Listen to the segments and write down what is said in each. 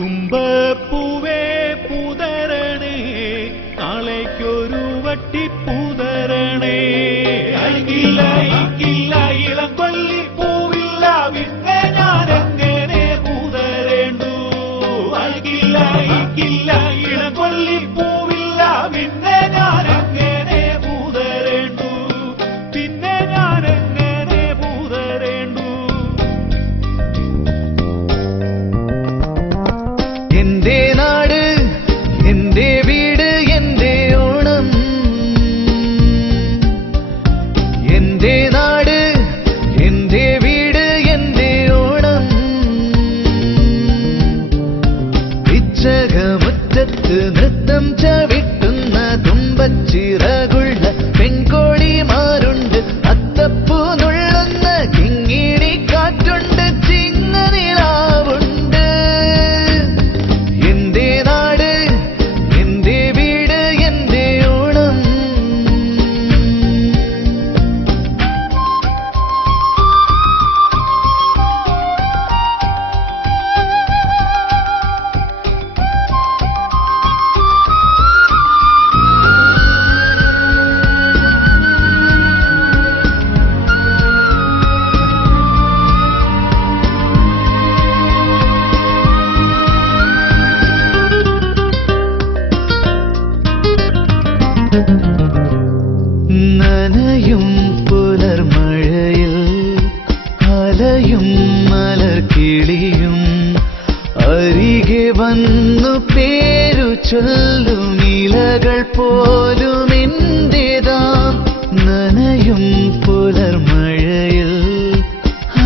തുമ്പപ്പൂവേ പുതരണേ നാളേക്കൊരു വട്ടി പുതരണേ അയക്കില്ല ഇക്കില്ല ഇളം കൊല്ലിപ്പൂവില്ല പിന്നെ ഞാനെങ്ങനെ പുതരേണ്ടു അയക്കില്ല ഇക്കില്ല ഇളം കൊല്ലിപ്പൂവില്ല പിന്നെ ഞാനെങ്ങനെ പുതരേണ്ടു പിന്നെ ഞാനെങ്ങനെ പുതരേണ്ടു എന്റെ നാട് എന്റെ വീട് എന്റെ ഓണം എന്റെ നാട് എന്റെ വീട് എന്റെ ഓണം പിച്ചകമുറ്റത്ത് നൃത്തം ചവിട്ടുന്ന തുമ്പച്ചിറകുള്ള പെൺകോഴിമാരുണ്ട് അത്തപ്പൂ നുള്ളുന്ന കിങ്ങിണി കാറ്റുണ്ട് ചിങ്ങനിലാവുണ്ട് എന്റെ നാട് എന്റെ വീട് എന്റെ ഓണം നനയും പുലർമഴയിൽ അലയും മലർക്കിളിയും അരികെ വന്നു പേരു ചൊല്ലും ഇലകൾ പോലും എന്റേതാം നനയും പുലർമഴയിൽ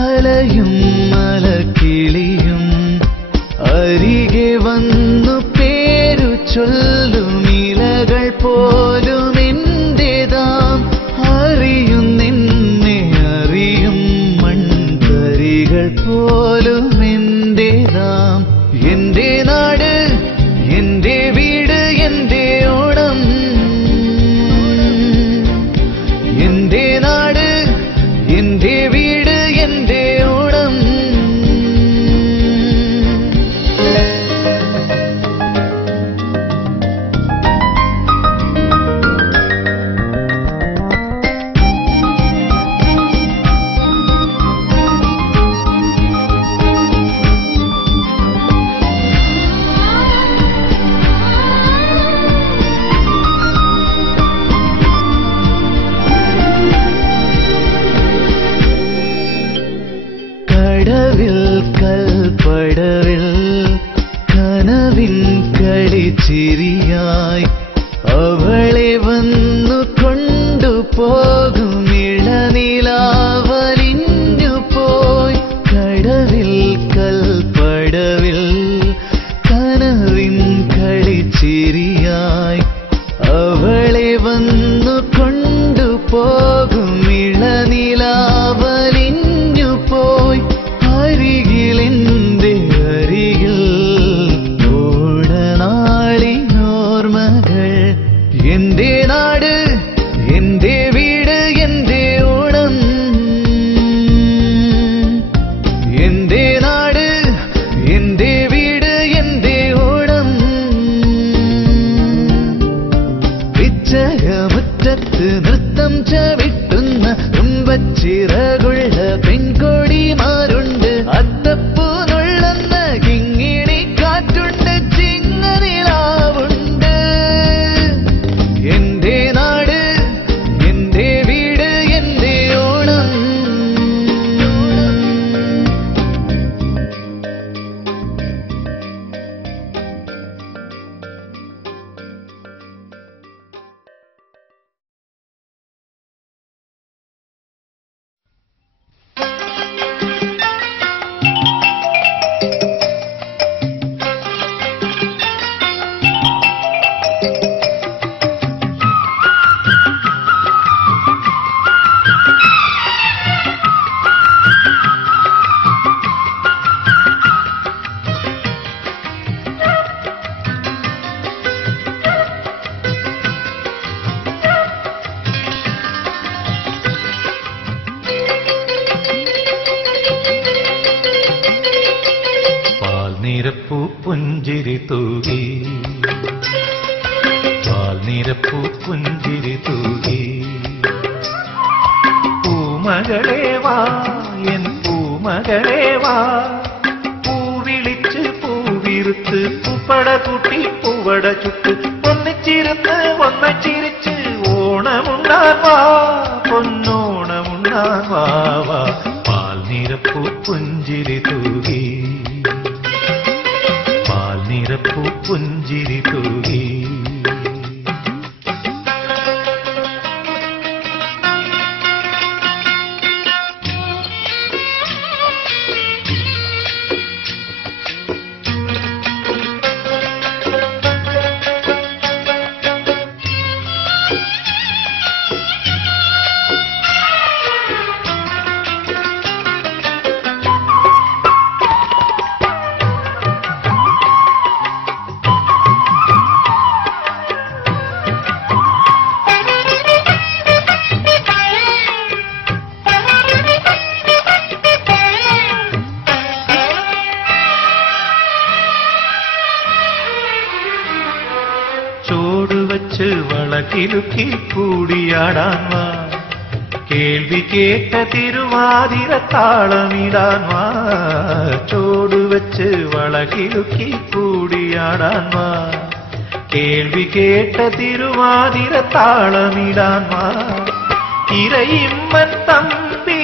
അലയും മലർക്കിളിയും അരികെ വന്നു പേരു ചൊല്ലും ഇലകൾ പോലും എന്റേതാം അറിയും നിന്നെ അറിയും മൺതരികൾ പോലും എന്റേതാം എന്റെ നാട് എന്റെ വീട് എന്റെ ഓണം എന്റെ നാട് എന്റെ വീട് എന്റെ ഓണം കടവിൽ കൽപ്പടവിൽ കനവിൻ കളിച്ചിരിയായി അവളെ വന്നു കൊണ്ടുപോകും ഇളനിലാവലിഞ്ഞു പോയി കടവിൽ കൽപ്പടവിൽ കനവിൻ കളിച്ചിരിയായി അവളെ വന്നു കൊണ്ടുപോകും ഇളനിലാവലിഞ്ഞു പോയി അരികിലെന്റെ അരികിൽ ഓടനാളിനോർമ്മകൾ എന്റെ നാട് എന്റെ വീട് എന്റെ ഓണം എന്റെ നാട് എന്റെ വീട് എന്റെ ഓണം പിച്ചകമുറ്റത്ത് നൃത്തം ചവിട്ടുന്ന തുമ്പച്ചിറകുള്ള പെൺകോടിമാരുണ്ട് അത്തപ്പൂ നുള്ളുന്ന കിങ്ങിണി കാറ്റുണ്ട് ചിങ്ങനിലാവുണ്ട് എന്റെ നാട് എന്റെ വീട് എന്റെ ഓണം പുഞ്ചിരി തൂകി പാൽനിരപ്പൂ പുഞ്ചിരി തൂകി പൂമകളേ വാ എൻ പൂമകളേ വാ പൂവിളിച്ച് പൂവിരുത്ത് പൂപ്പട കൂട്ടി പൂവട ചുട്ട് ഒന്നിച്ചിരുന്ന് ഒന്നിച്ചിരിച്ച് ഓണമുണ്ടാൻ വാ പൊന്നോണമുണ്ടാൻ വാ വാ പാൽനിരപ്പൂ പുഞ്ചിരി തൂകി പാൽനിരപ്പൂ പുഞ്ചിരി തൂകി ചോടുവച്ച് വളകിലുക്കി കൂടിയാടാൻ വാ കേൾവി കേട്ട തിരുവാതിര താളമിടാൻ വാ ചോടുവച്ച് വളകിലുക്കി കൂടിയാടാൻ വാ കേൾവി കേട്ട തിരുവാതിര താളമിടാൻ വാ ഇരയിമ്മൻ തമ്പി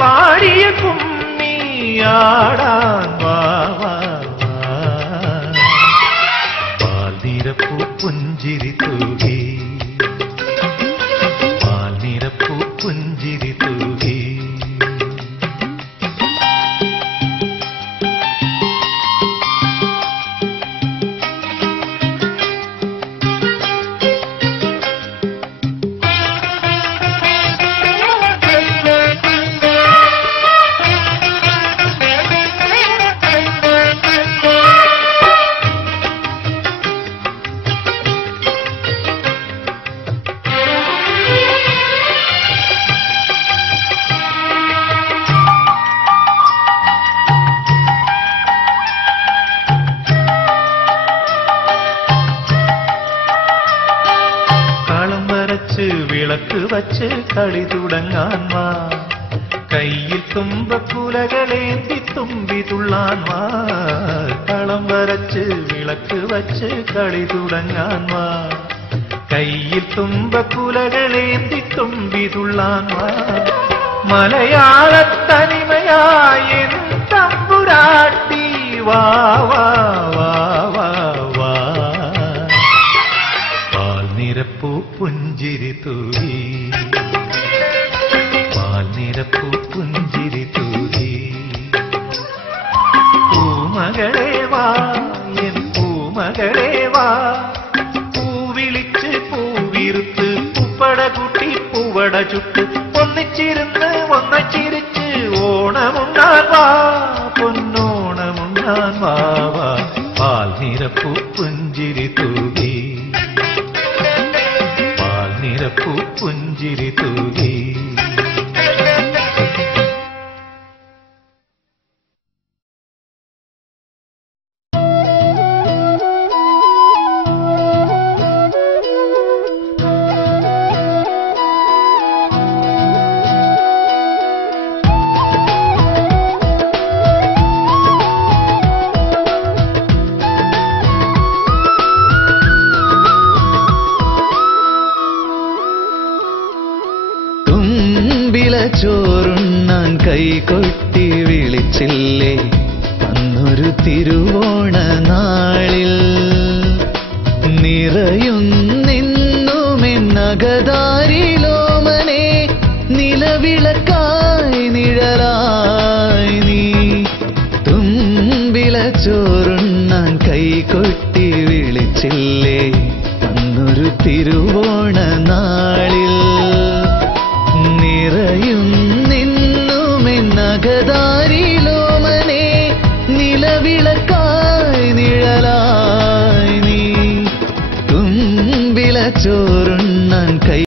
പാടിയ കുമ്മിയാടാൻ വാ പാൽനിരപ്പൂ പുഞ്ചിരി തൂകി പാൽനിരപ്പൂ പുഞ്ചിരി തൂകി വിളക്ക് വച്ച് കളി തുടങ്ങാൻ വാ കയ്യിൽ തുമ്പക്കുലകളേന്തി തുമ്പി തുള്ളാൻ വാ കളം വരച്ച് വിളക്ക് വച്ച് കളി തുടങ്ങാൻ വാ കയ്യിൽ തുമ്പക്കുലകളേന്തി തുമ്പി തുള്ളാൻ വാ മലയാളത്തനിമയായ തമ്പുരാട്ടി വാ വാ വാ വാ വാ പാൽനിരപ്പൂ പുഞ്ചിരി തൂകി പാൽനിരപ്പൂ പുഞ്ചിരി തൂകി പൂമകളേ വാ എൻ പൂമകളേ വാ പൂവിളിച്ച് പൂവിരുത്ത് പൂപ്പട കൂട്ടി പൂവട ചുട്ട് ഒന്നിച്ചിരുന്ന് ഒന്നിച്ചിരിച്ച് ഓണമുണ്ടാൻ വാ പൊന്നോണമുണ്ടാൻ വാ വാ പാൽനിരപ്പൂ പുഞ്ചിരി തൂകി പാൽനിരപ്പൂ പുഞ്ചിരി തൂകി ചോറുണ്ണാൻ കൈകൊട്ടി വിളിച്ചില്ലേ അന്നൊരു തിരുവോണ നാളിൽ നിറയുന്നെന്നുമെന്നകതാരിലോമനെ നിലവിളക്കായി നിഴലായി നീ തുമ്പില ചോറുണ്ണാൻ കൈകൊട്ടി വിളിച്ചില്ലേ അന്നൊരു തിരുവോണ നാളിൽ നിറയുന്നെന്നുമെന്നകതാരിലോമനെ നിലവിളക്കായി നിഴലായി നീ തുമ്പില ചോറുണ്ണാൻ കൈ